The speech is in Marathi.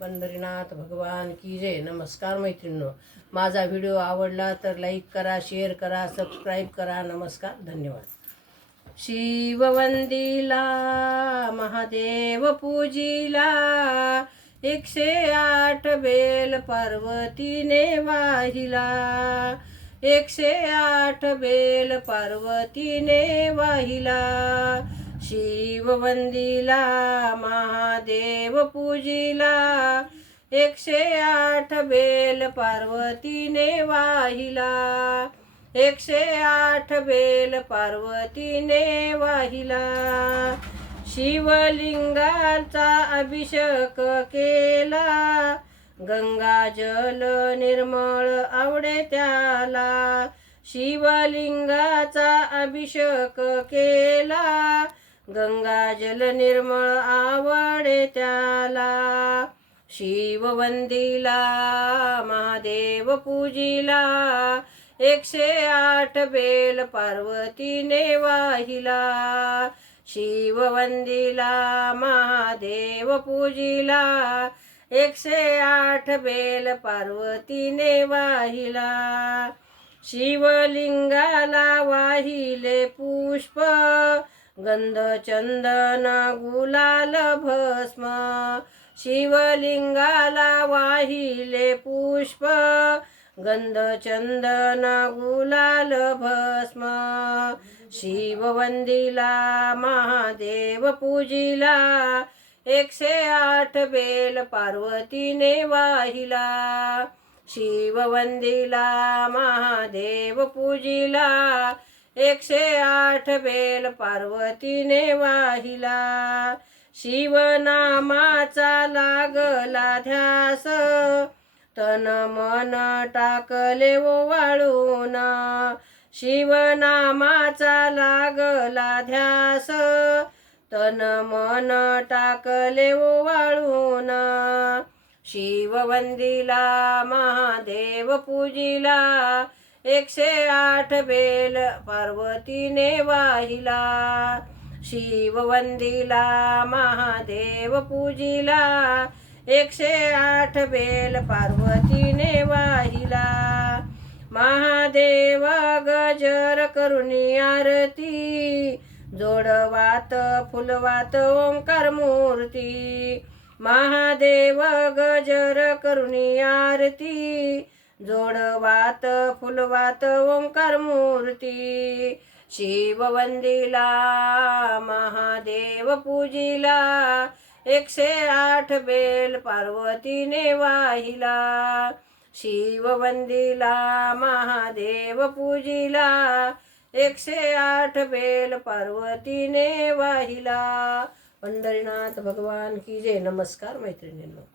पंढरीनाथ भगवान की जय. नमस्कार मैत्रिणींनो, माझा व्हिडिओ आवडला तर लाईक करा, शेअर करा, सबस्क्राईब करा. नमस्कार, धन्यवाद. शिववंदिला महादेव पूजिला, 108 बेल पार्वतीने वाहिला, 108 बेल पार्वतीने वाहिला. शिववंदिला महादेव पूजिला, 108 बेल पार्वतीने वाहिला, 108 बेल पार्वतीने वाहिला. शिवलिंगाचा अभिषेक केला, गंगाजल निर्मळ आवडे त्याला. शिवलिंगाचा अभिषेक केला, गंगाजल निर्मळ आवडे त्याला. शिववंदिला महादेव पूजिला, 108 बेल पार्वतीने वाहिला. शिववंदिला महादेव पूजिला, 108 बेल पार्वतीने वाहिला. शिवलिंगाला वाहिले पुष्प, गंध चंदन गुलाल भस्म. शिवलिंगाला वाहिले पुष्प, गंध चंदन गुलाल भस्म. शिववंदिला महादेव पूजिला, 108 बेल पार्वतीने वाहिला. शिववंदिला महादेव पूजिला, 108 बेल पार्वतीने वाहिला. शिवनामाचा लागला ध्यास, तन मन टाकले वाळून. शिवनामाचा लागला ध्यास, तन मन टाकले वाळून. शिववंदिला महादेव पूजिला, 108 बेल पार्वतीने वाहिला. शिववंदिला महादेव पूजिला, 108 बेल पार्वतीने वाहिला. महादेव गजर करुणी आरती, जोडवात फुलवात ओंकार मूर्ती. महादेव गजर करुणी आरती, जोडवात फुलवात ओंकार मूर्ती. शिववंदिला महादेव पूजिला, 108 बेल पार्वतीने वाहिला. शिववंदिला महादेव पूजिला, 108 बेल पार्वतीने वाहिला. पंढरीनाथ भगवान की जय. नमस्कार मैत्रिणींनो.